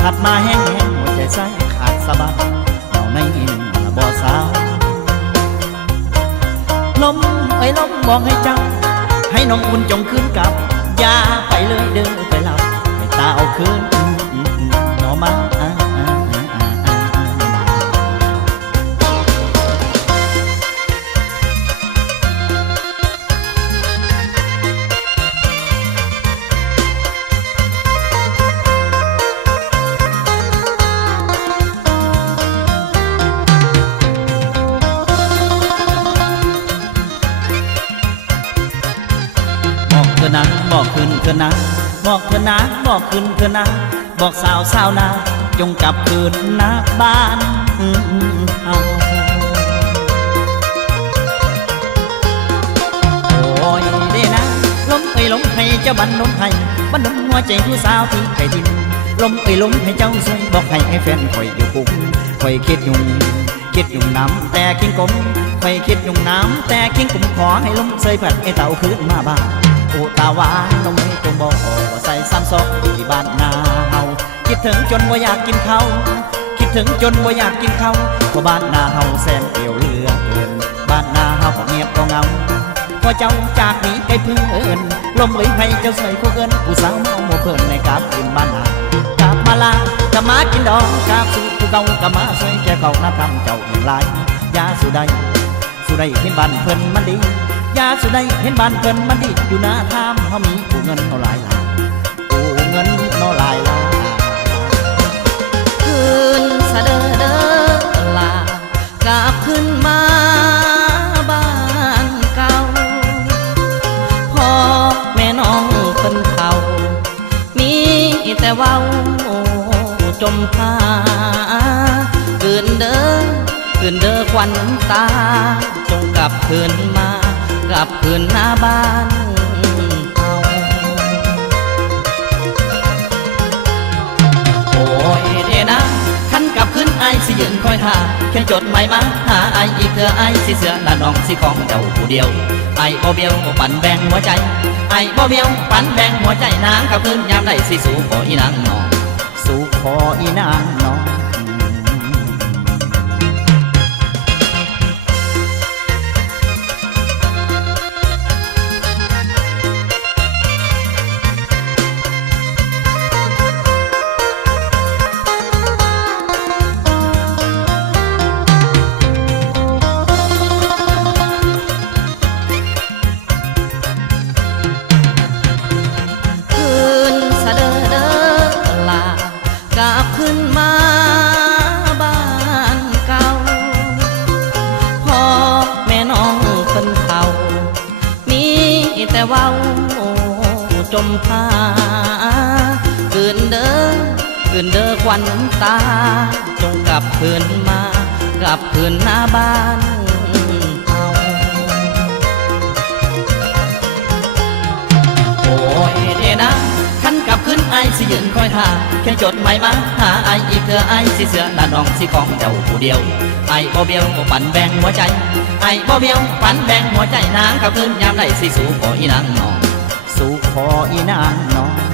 ผัดมาแห้งหัวใจใสขาดสะบัดเอาในอินบ่สาวลมเอ้ยลมบอกให้เจ้าให้น้องอุ่นจงคืนกลับอย่าไปเลยเดินไปหลับให้ตาเอาคืนหนอมาเธอนะบอกคืนเธอนะบอกเธอนะบอกคืนเธอนะบอกสาวสาวนาจงกลับคืนนะบ้านเอาโอ้ยเด้นะลมเอ้ยลมให้เจ้าบันดลให้บันดลหัวใจผู้สาวที่ไกลทินลมเอ้ยลมให้เจ้าสวยบอกให้แฟนคอยอยู่ปุ่มคอยคิดยุ่งน้ำแต่คิงกลมคอยคิดยุ่งน้ำแต่คิงกลมขอให้ลมเสยผัดไอ้เต่าคืนมาบ้านโอ้ตาหวานน้องไม่จงบอกว่าใส่ซ้ำซอกอยู่ที่บ้านนาเฮาคิดถึงจนว่าอยากกินข้าวคิดถึงจนว่าอยากกินข้าวเพราะบ้านนาเฮาแสนเปลี่ยวเหลือเกินบ้านนาเฮาก็เงียบก็เงาพอเจ้าจากนี้ไกลเพื่อนลมเอ้ยให้เจ้าใส่คู่เกินผู้สาวเมาโมเพิ่นในกาบกินบ้านนากาบมาลากาบมากินดองกาบสู่ผู้เก่ากาบมาสวยแก่เก่านับคำเจ้าอย่างไรยาสุดใดเห็นบ้านเพิ่นมันดียาสุดใดเห็นบ้านเพิ่นมันดีอยู่หน้าทามเขามีผู้เงินเอาหลายล้านผู้เงินเอาหลายล้านคืนสะเดอเดอลากลับขึ้นมาบ้านเก่าพ่อแม่น้องเพิ่นเขามีแต่เว้าจมพาคืนเด้อควันตาจงกลับคืนมากลับคืนหน้าบ้านเอาโอ้ยเดนะขันกลับคืนไอสิยืนคอยท่าเขียนจดหมายมาหาไออีกเธอไอสิเสือหน้าน้องสิของเจ้าผู้เดียวไอบ่เบี้ยวปั่นแบ่งหัวใจไอบ่เบี้ยวปั่นแบ่งหัวใจนางกลับคืนยามใดสิสู่ขออีนางน้องสู่ขออีนางน้องกลับขึ้นมาบ้านเก่าพ่อแม่น้องเพิ่นเขามีแต่เว้าจมพาคืนเด้อควันตาจงกลับคืนมากลับคืนหน้าบ้านเฮาโอ้ยเดนะขันกลับคืนไอสิยืนคอยท่าแค่จดหมายมาหาไออีกเธอไอสิเสือหน้าน้องสิของเจ้าผู้เดียวไอบ่เบี้ยวปั่นแบ่งหัวใจไอบ่เบี้ยวปั่นแบ่งหัวใจนางกลับคืนยามใดสิสู่ขออีนางน้องสู่ขออีนางน้อง